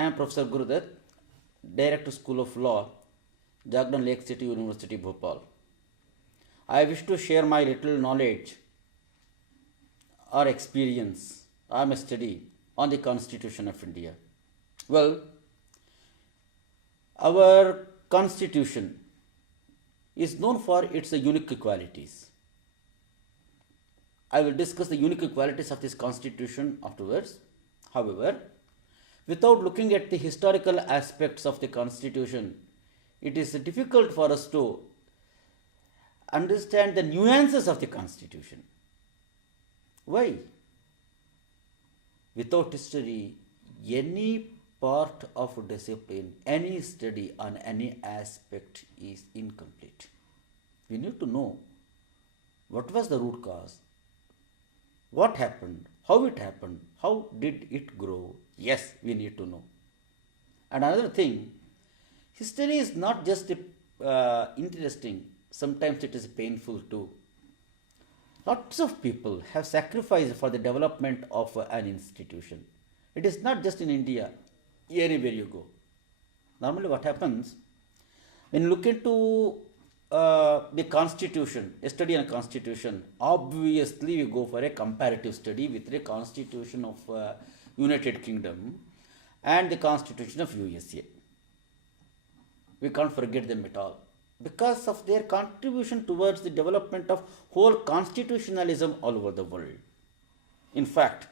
I am Professor Gurudat, Director School of Law, Jagdan Lake City University, Bhopal. I wish to share my little knowledge or experience or my study on the Constitution of India. Well, our Constitution is known for its unique qualities. I will discuss the unique qualities of this Constitution afterwards. However, without looking at the historical aspects of the Constitution, it is difficult for us to understand the nuances of the Constitution. Why? Without history, any part of discipline, any study on any aspect is incomplete. We need to know what was the root cause, what happened, how did it grow. Yes, we need to know. And another thing, history is not just interesting, sometimes it is painful too. Lots of people have sacrificed for the development of an institution. It is not just in India, anywhere you go. Normally, what happens when you look into the Constitution, a study on Constitution, obviously we go for a comparative study with the Constitution of United Kingdom and the Constitution of USA. We can't forget them at all because of their contribution towards the development of whole constitutionalism all over the world. In fact,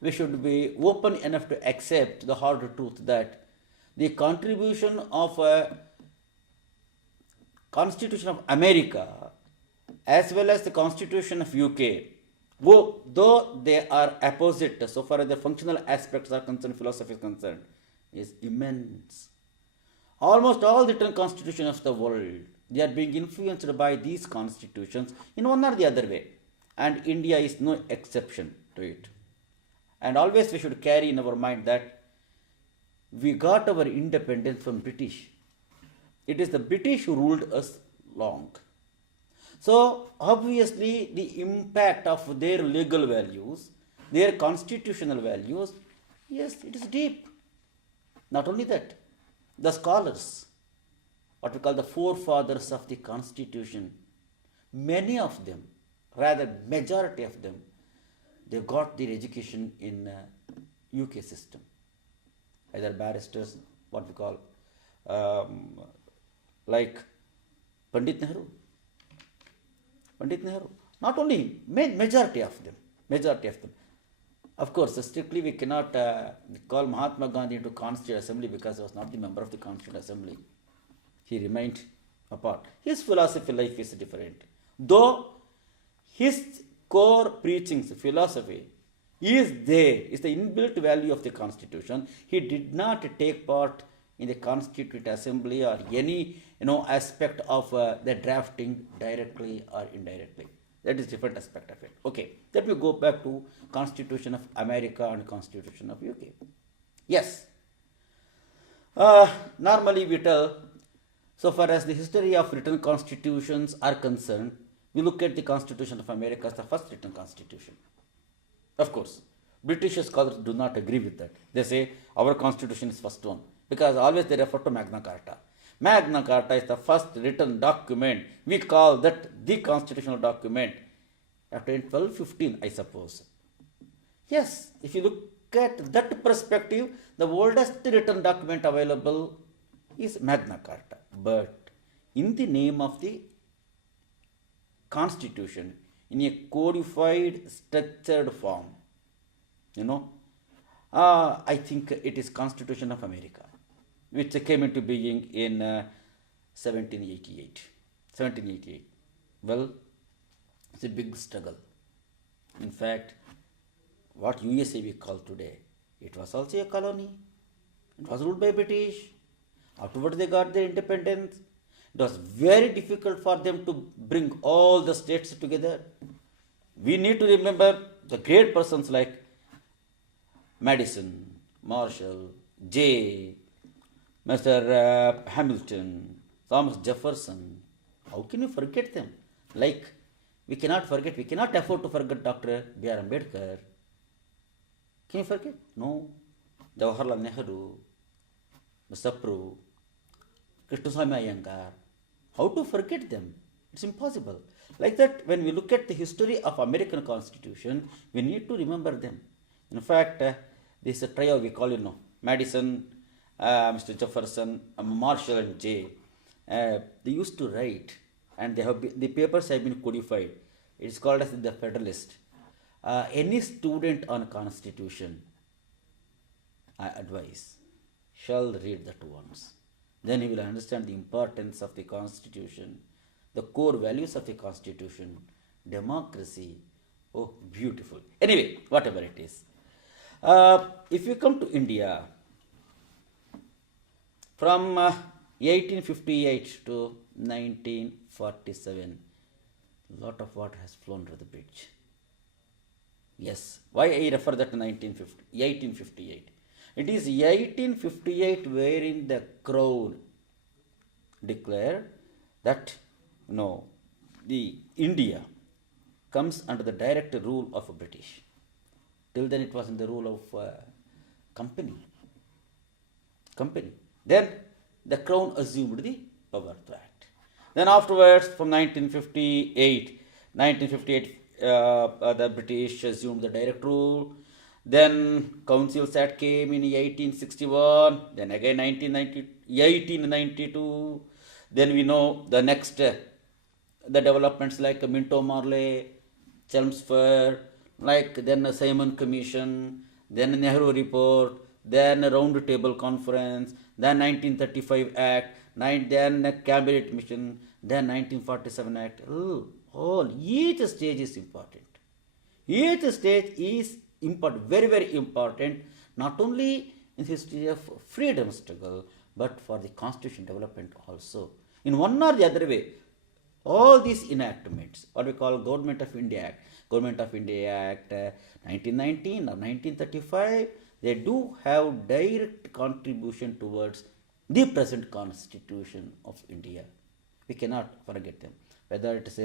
we should be open enough to accept the hard truth that the contribution of a Constitution of America as well as the Constitution of UK, though they are opposite so far as the functional aspects are concerned, philosophy is concerned, is immense. Almost all the written constitutions of the world, they are being influenced by these constitutions in one or the other way. And India is no exception to it. And always we should carry in our mind that we got our independence from British. It is the British who ruled us long. So obviously the impact of their legal values, their constitutional values, yes, it is deep. Not only that, the scholars, what we call the forefathers of the Constitution, many of them, rather majority of them, they got their education in UK system. Either barristers, what we call like Pandit Nehru. Not only majority of them. Of course, strictly we cannot call Mahatma Gandhi into Constituent Assembly because he was not the member of the Constituent Assembly. He remained apart. His philosophy life is different. Though his core preachings, philosophy, is there, is the inbuilt value of the Constitution. He did not take part in the Constituent Assembly or any aspect of the drafting directly or indirectly. That is different aspect of it. Okay, let me go back to Constitution of America and Constitution of UK. Yes, normally we tell, so far as the history of written constitutions are concerned, we look at the Constitution of America as the first written constitution. Of course, British scholars do not agree with that. They say our constitution is first one because always they refer to Magna Carta. Magna Carta is the first written document. We call that the constitutional document after 1215, I suppose. Yes, if you look at that perspective, the oldest written document available is Magna Carta. But in the name of the Constitution, in a codified, structured form, I think it is Constitution of America, which came into being in 1788. Well, it's a big struggle. In fact, what USA we call today, it was also a colony. It was ruled by British. Afterwards, they got their independence. It was very difficult for them to bring all the states together. We need to remember the great persons like Madison, Marshall, Jay, Mr. Hamilton, Thomas Jefferson. How can you forget them? Like, we cannot afford to forget Dr. B.R. Ambedkar. Can you forget? No. Jawaharlal Nehru, Sapru, Krishnaswamy Iyengar. How to forget them? It's impossible. Like that, when we look at the history of American Constitution, we need to remember them. In fact, this trio we call, Madison, Mr. Jefferson, Marshall, and Jay. They used to write, and the papers have been codified. It's called as the Federalist. Any student on Constitution, I advise, shall read that once. Then he will understand the importance of the Constitution, the core values of the Constitution, democracy. Oh, beautiful. Anyway, whatever it is. If you come to India, from 1858 to 1947, a lot of water has flown to the bridge. Yes, why I refer that to 1858? It is 1858 wherein the Crown declared that the India comes under the direct rule of a British. Till then it was in the rule of company. Then the Crown assumed the power to act. Then afterwards, from 1958, the British assumed the direct rule. Then Councils Act came in 1861. Then again 1892. Then we know the next, the developments like Minto Morley, Chelmsford, like then a Simon Commission, then a Nehru Report, then a Round Table Conference, then 1935 Act, then a Cabinet Mission, then 1947 Act. Each stage is important. Each stage is important, very, very important, not only in the history of freedom struggle, but for the constitution development also. In one or the other way, all these enactments, what we call Government of India Act, 1919 or 1935, they do have direct contribution towards the present constitution of India. We cannot forget them. Whether it is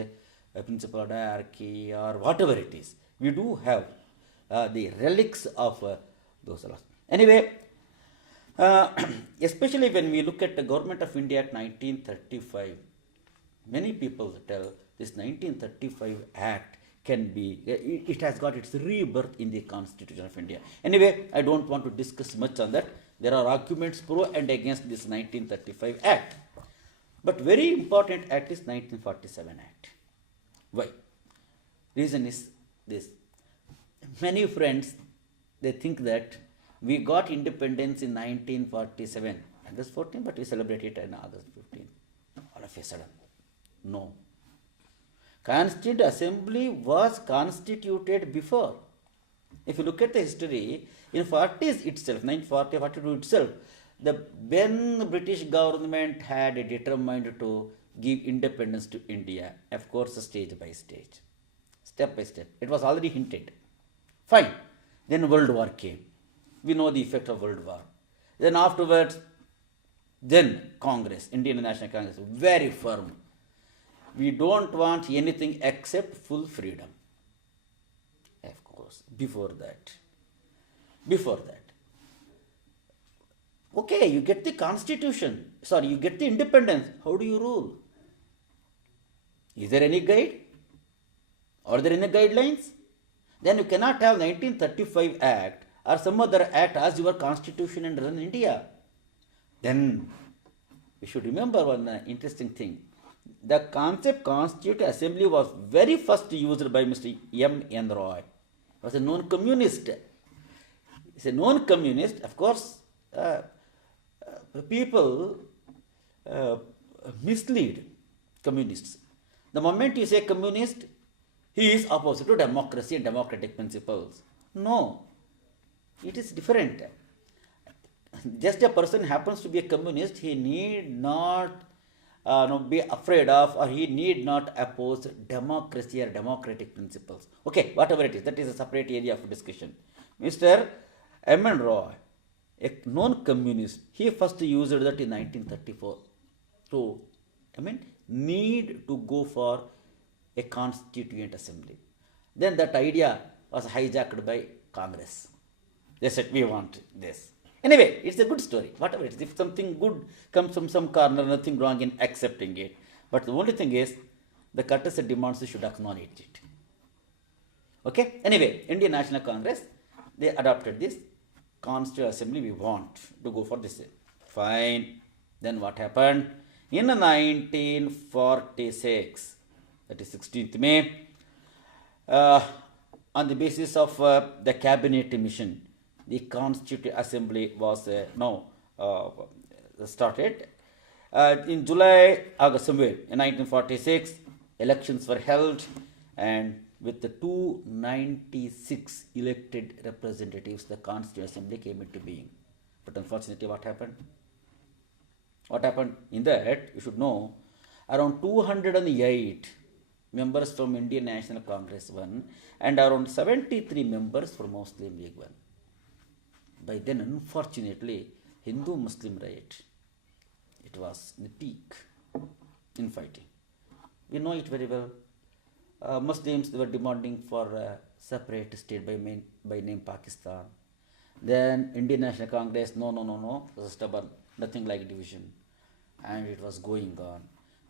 a principle of hierarchy or whatever it is, we do have the relics of those laws. Anyway, especially when we look at the Government of India Act 1935, many people tell this 1935 Act it has got its rebirth in the Constitution of India. Anyway, I don't want to discuss much on that. There are arguments pro and against this 1935 Act. But very important act is 1947 Act. Why? Reason is this. Many friends, they think that we got independence in 1947, August 14, but we celebrate it on August 15. All of a sudden. No. Constituent Assembly was constituted before. If you look at the history, in 40s itself, 1940, 42 itself, when the British government had determined to give independence to India, of course, stage by stage, step by step. It was already hinted. Fine. Then World War came. We know the effect of World War. Then afterwards, then Congress, Indian National Congress, very firm. We don't want anything except full freedom. Of course, before that. Okay, you get the constitution. You get the independence. How do you rule? Is there any guide? Are there any guidelines? Then you cannot have 1935 Act or some other act as your constitution and run India. Then we should remember one interesting thing. The concept Constituent Assembly was very first used by Mr. M.N. Roy. He was a known communist. He's a known communist. Of course, people mislead communists. The moment you say communist, he is opposite to democracy and democratic principles. No, it is different. Just a person happens to be a communist, he need not be afraid of, or he need not oppose democracy or democratic principles. Okay, whatever it is, that is a separate area of discussion. Mr. M.N. Roy, a known communist, he first used that in 1934. So, need to go for a constituent assembly. Then that idea was hijacked by Congress. They said, we want this. Anyway, it's a good story. Whatever it is, if something good comes from some corner, nothing wrong in accepting it. But the only thing is, the courtesy demands you should acknowledge it. Okay? Anyway, Indian National Congress, they adopted this. Constituent Assembly, we want to go for this. Fine. Then what happened? In 1946, that is 16th May, uh, on the basis of the cabinet mission, the Constituent Assembly was now started. In July, August, somewhere in 1946, elections were held, and with the 296 elected representatives, the Constituent Assembly came into being. But unfortunately, what happened? What happened in that, you should know, around 208 members from Indian National Congress won, and around 73 members from Muslim League won. By then, unfortunately, Hindu-Muslim riot, it was the peak in fighting. We know it very well. Muslims, they were demanding for a separate state by name Pakistan. Then Indian National Congress, no, it was stubborn, nothing like division. And it was going on.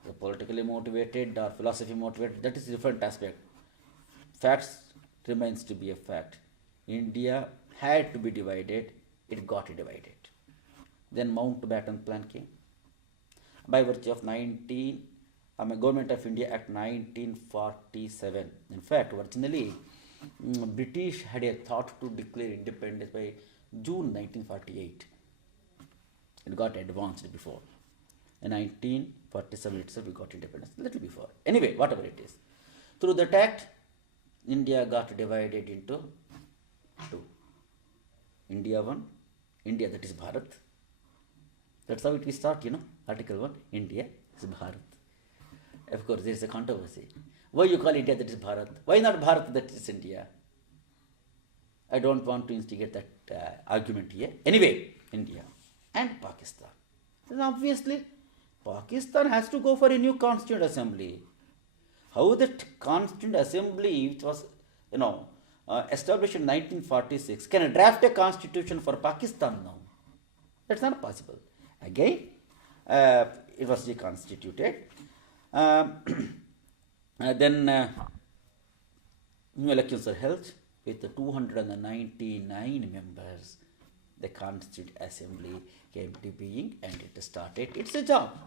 The politically motivated or philosophy motivated, that is a different aspect. Facts remains to be a fact. India had to be divided, it got divided. Then Mountbatten Plan came. By virtue of Government of India Act 1947. In fact, originally, British had a thought to declare independence by June 1948. It got advanced before. In 1947 itself, we got independence, a little before. Anyway, whatever it is. Through that act, India got divided into two. India 1, India, that is Bharat. That's how it we start, Article 1, India is Bharat. Of course, there is a controversy. Why you call India that is Bharat? Why not Bharat that is India? I don't want to instigate that argument here. Anyway, India and Pakistan. Then obviously, Pakistan has to go for a new Constituent Assembly. How that Constituent Assembly, which was, established in 1946, can draft a constitution for Pakistan now? That's not possible. Again, it was reconstituted. Then new elections are held with the 299 members. The Constituent Assembly came to being and it started its job.